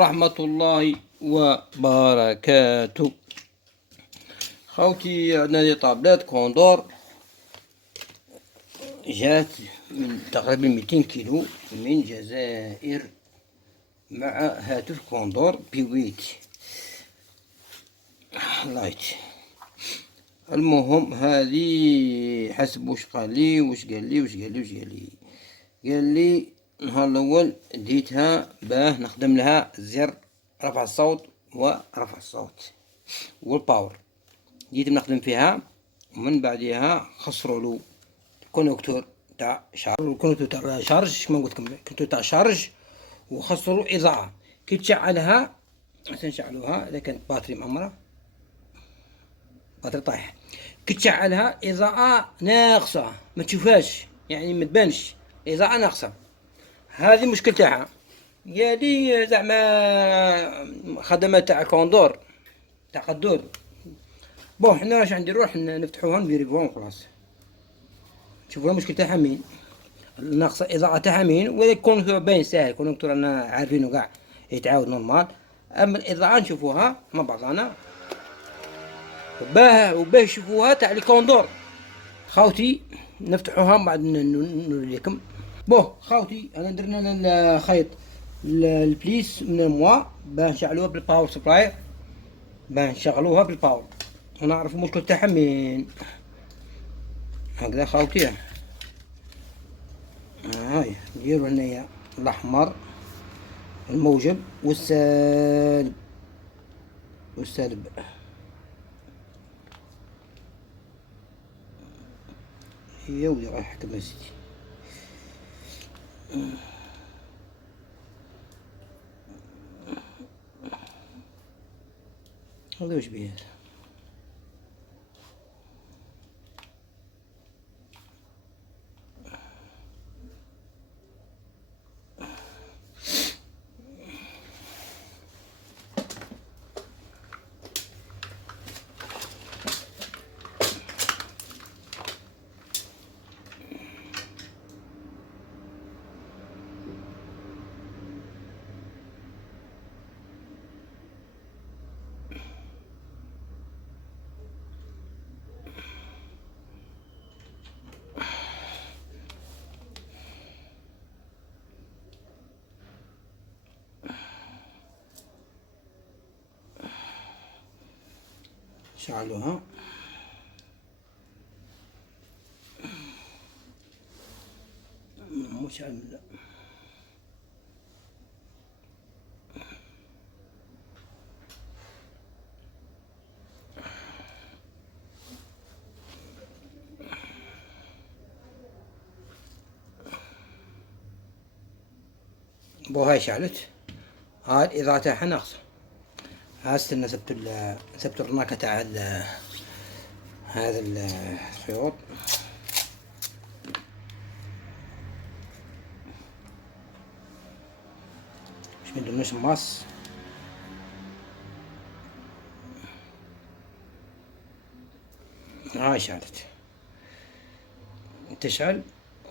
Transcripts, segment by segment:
رحمة الله وبركاته. خوتي عندنا دي طابلات كوندور جات من تقريبا 200 كيلو من الجزائر مع هاتف كوندور بويت لايت. المهم هذه حسب واش قال لي قال لي النهار الاول ديتها باه نخدم لها زر رفع الصوت ورفع الصوت والباور، جيت نخدم فيها ومن بعدها خسروا له الكونكتور تاع شارج، الكونكتور تاع شارج كما قلت لكم الكونكتور تاع شارج، وخسروا الاضاءه كي تشعلها تنشعلوها اذا كانت باتري معمره باتري طايح، كي تشعلها اضاءه ناقصه ما تشوفهاش، يعني ما تبانش اضاءه ناقصه. هذه مشكل تاعها. قال لي زعما خدمات تاع كوندور تاع قدور. بون حنا واش عندي نروح نفتحوها نفيريفوها خلاص، نشوفوا المشكل تاعها مين، الناقصه اضاءه تاعها مين، ولا الكونكتور باين ساهل، الكونكتور انا عارفينه كاع يتعاود نورمال، اما الاضاءه نشوفوها مع بعضنا وباه يشوفوها تاع الكوندور. خاوتي نفتحوها بعد نوري لكم. بون خاوتي انا درنا الخيط البليس من الموا باه نشعلوها بالباور سبلاي، باه نشغلوها بالباور ونعرفوا المشكل تاعها من هكذا. خاوتي هاي نديرو هنايا الاحمر الموجب والسالب يا ولي رايح كما سيدي. هذا واش بيه شعلوها مش لا بو هاي شعلت، هاي الاضاءة تاعها ناقصة. استنى سبت الرناكة تاع هذا الخيوط. باش منديرلوش ماس. هاي شعلت، تشعل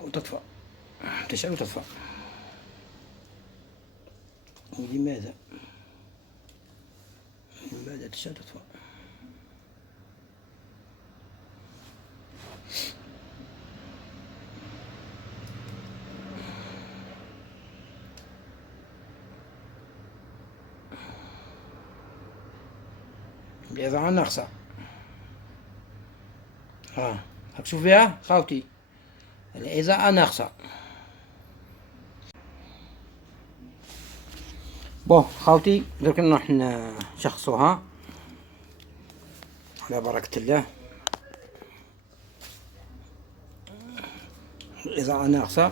وتطفأ تشعل وتطفأ. ولماذا تشعل وتطفأ؟ الإضاءة ناقصة. ها راك تشوف فيها خاوتي الإضاءة ناقصة. بون خاوتي درك نروح نشخصوها على بركة الله. الإضاءة ناقصة،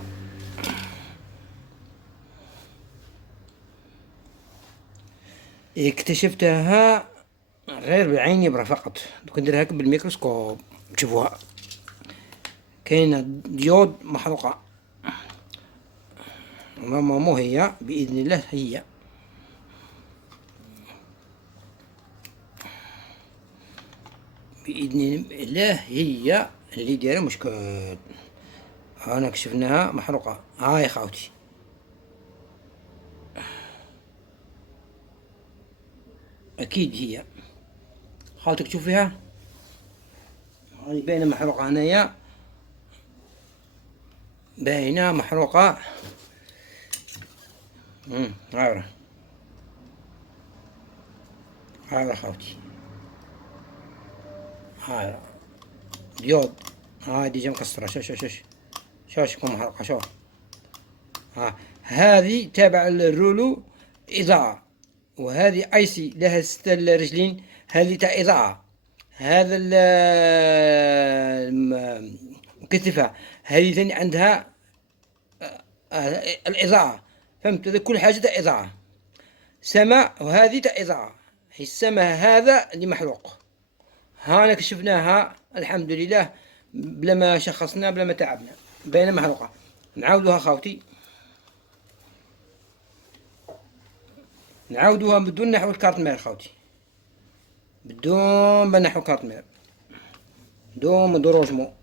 اكتشفتها غير بعيني برا فقط، دوك نديرها بالميكروسكوب تشوفوها. كاينة ديود محروقة، مو هي بإذن الله هي بإذن الله هي اللي دايرة مشكل. هانا كشفناها محروقة. هاي خاوتي أكيد هي خالتك تشوفيها، هذه باينة محروقة هنايا، باينة محروقة. هاورا هاورا خاوتي، هاورا ديود، هاي ديجا مكسرة. شوف شكون محروقة. شوف هذه تابع الرولو إضاءة، وهذه ايسي لها 6 رجلين، هذه تاع إضاءة. هذا المكثفة هذه ثاني عندها الإضاءة، فهمت؟ كل حاجة تاع إضاءة. سماء وهذه تاع إضاءة، هي السماء هذا اللي محروق. هانا كشفناها الحمد لله، بلا ما شخصنا بلا ما تعبنا، بين محروقة. نعاودوها خاوتي، نعاودوها بدون نحو الكارت مير خاوتي، بدون بنحو كارت مير، بدون دروجمو.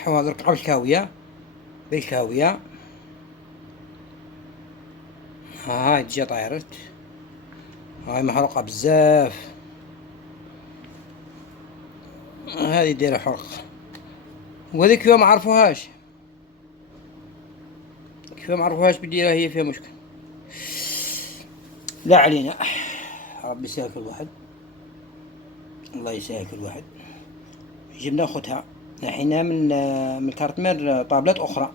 نحو درك بالكاوية بالكاوية. هاي تجي طايرت، هاي محروقة بزاف، هذه دايرة حرق، وهذيك كيف ما عرفوهاش، كيف ما عرفوهاش بديرها هي فيها مشكل. لا علينا، ربي يسهل كل واحد، الله يسهل كل واحد. جبنا اختها نحينا من كارتمير طابلات اخرى.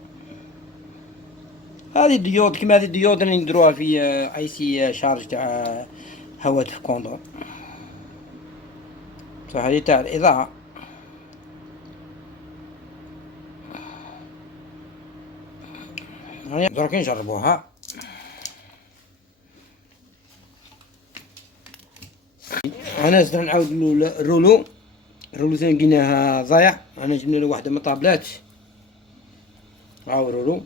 هذه الديود كما هذه الديود اللي نديروها في اي سي شارج تاع هواتف كوندور، صح؟ هذه تاع الاضاءة. درك نجربوها. انا زدنا نعاود الرولو ثاني لقيناها ضايع، انا جبنا له واحده من الطابلات. هاو الرولو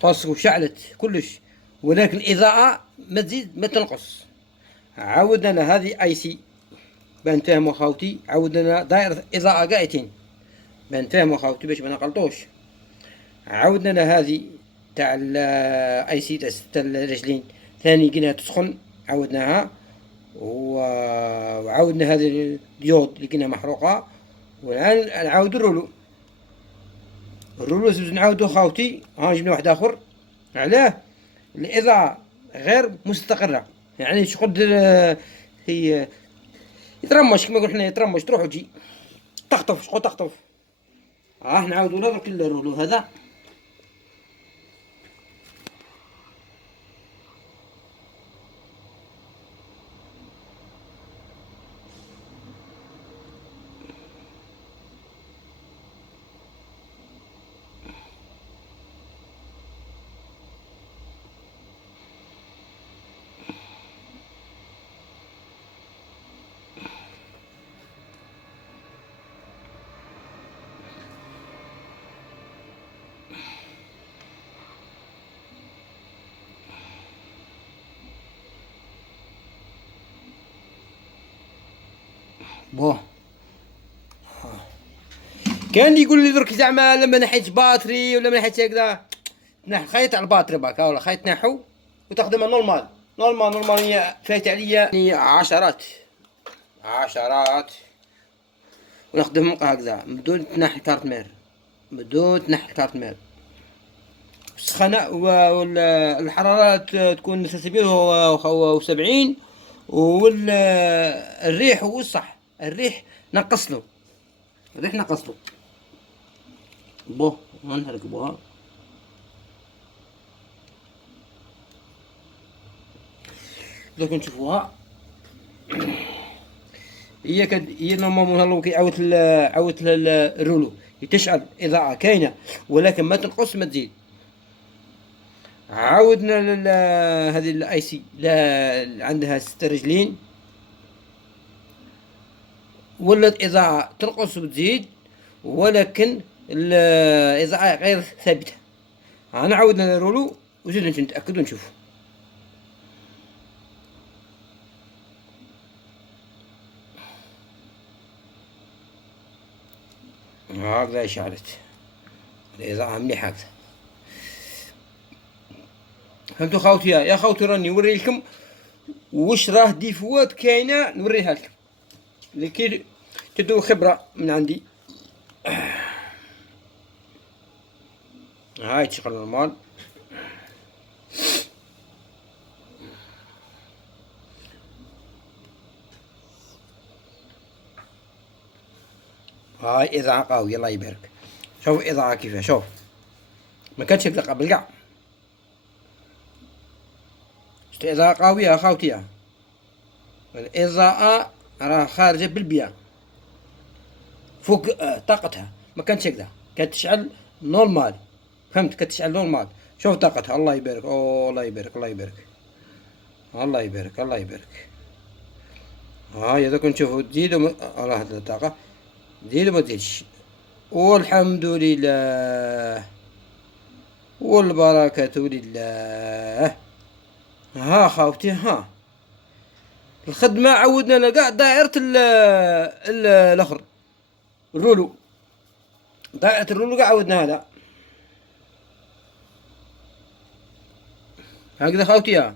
طاس وشعلت كلش، ولكن الاضاءه ما تزيد ما تنقص. عاودنا هذه اي سي بان فهموا خاوتي، عاودنا دائره اضاءه قايتين بان فهموا خاوتي باش ما نقلطوش. عاودنا هذه تاع الاي سي تاع 6 رجلين ثاني لقيناها تسخن، عاودناها. وعاودنا هذه الديود اللي كنا محروقة، والآن نعاود الرولو زوج نعاودو خاوتي. ها جبنا واحد آخر، علاه؟ الإضاءة غير مستقرة، يعني شقد هي يترمش كما قلنا، يترمش تروح وتجي تخطف شقد تخطف. نعاودو درك الرولو هذا. بوه كان يقول لي درك زعما لما نحيت باتري ولا ما نحيت هكذا، خيط على الباتري باك ولا خيط نحو وتخدمها نورمال. هي فايت عليا يعني عشرات ونخدم هكذا بدون تنحي كارت مير، السخانة والحرارات تكون 370، والريح هو الصح، الريح نقص له بوه نحرك بوها. دوك نشوفوها، هي نورمالمون هلو كي عاودت الرولو تشعل اضاءة كاينة، ولكن ما تنقص ما تزيد. عاودنا هذه الاي سي عندها 6 رجلين، ولات اضاءة تنقص وتزيد، ولكن الاضاءة غير ثابتة. انا عاودنا الرولو وزيد نتأكد ونشوف. هكذا شعلت الإضاءة مليحة هكذا. فهمتوا خاوتي؟ يا خاوتي راني نوري لكم وش راه ديفوات كاينه نوريها لكم لكي تدو خبره من عندي. هاي تشغل نورمال. هاي اذاعه قويه الله يبارك. شوف اذاعه كيفاه، شوف ما كانتش هكذا قبل كاع. شفت اذاعه قويه اخوتي. الاضاءه راه خارجه بالبيان فوق طاقتها. ما كانتش هكذا، كانت تشعل نورمال. فهمت؟ كانت تشعل نورمال. شوف طاقتها الله يبارك. اوه الله يبارك الله يبارك الله يبارك الله يبارك. هاي اذا كنت تشوفوا تزيدوا راه الطاقه تزيدوا ما تزيدش. والحمد لله والبركة لله. ها خاوتي ها الخدمة عودنا لنا قاع دائرة الاخر الرولو. دائرة الرولو قاع عودنا هذا هكذا خاوتي. ها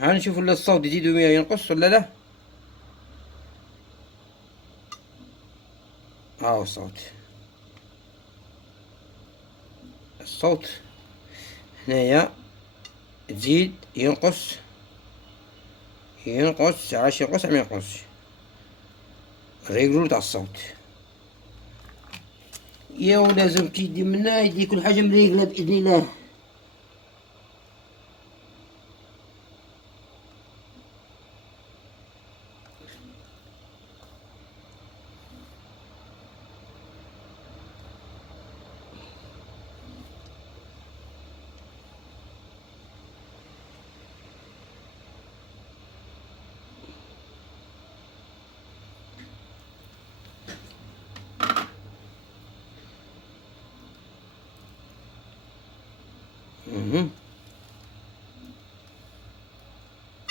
نشوف الصوت يزيد ولا ينقص ولا لا. هاو الصوت هنايا تزيد ينقص عاش ينقص ما ينقصش. الريجلور تاع الصوت ياو لازم تيدي منا يدي كل حاجة مريقلة بإذن الله.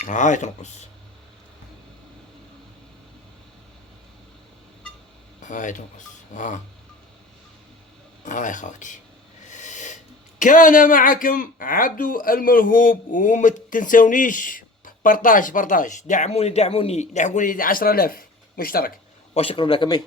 هاي تنقص. هاي تنقص. هاي خاوتي. كان معكم عبدو المرهوب. وما تنسونيش بارطاج دعموني 10,000 مشترك. وشكرا لكم.